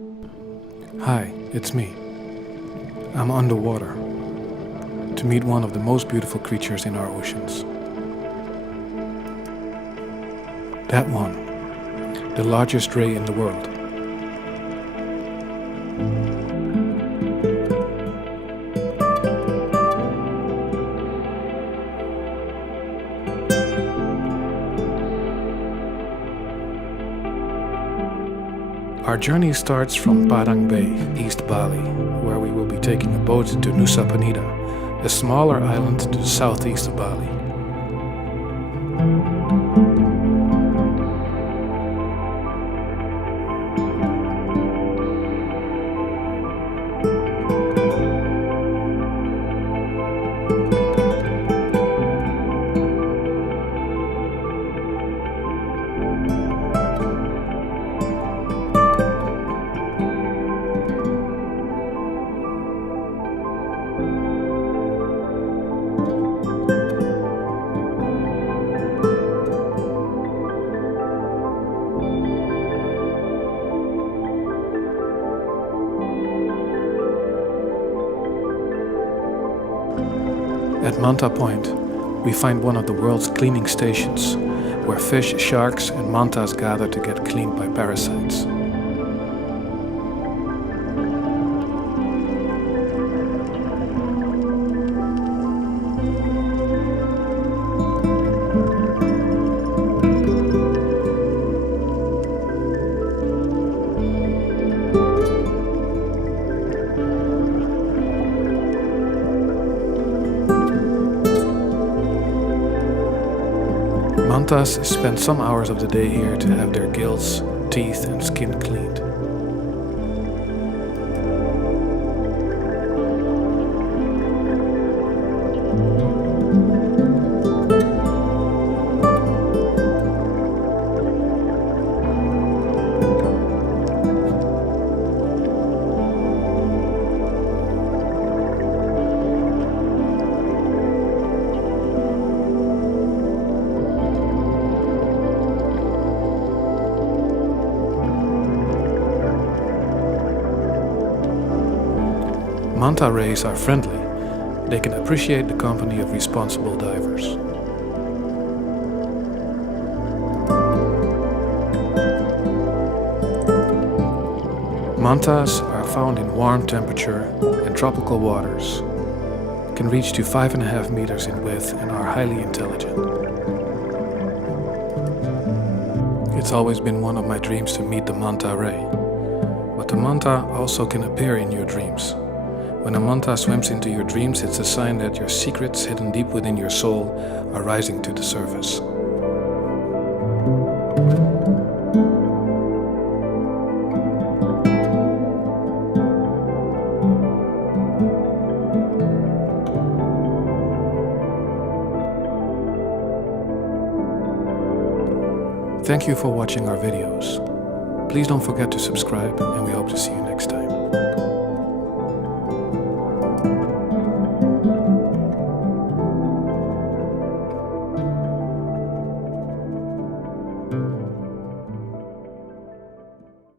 Hi, it's me. I'm underwater to meet one of the most beautiful creatures in our oceans. That one, the largest ray in the world. Our journey starts from Padang Bay, East Bali, where we will be taking a boat to Nusa Penida, a smaller island to the southeast of Bali. At Manta Point, we find one of the world's cleaning stations, where fish, sharks and mantas gather to get cleaned by parasites. Mantas spend some hours of the day here to have their gills, teeth and skin cleaned. Manta rays are friendly. They can appreciate the company of responsible divers. Mantas are found in warm temperature and tropical waters, can reach to 5.5 meters in width and are highly intelligent. It's always been one of my dreams to meet the Manta Ray, but the manta also can appear in your dreams. When a manta swims into your dreams, it's a sign that your secrets hidden deep within your soul are rising to the surface. Thank you for watching our videos. Please don't forget to subscribe, and we hope to see you next time.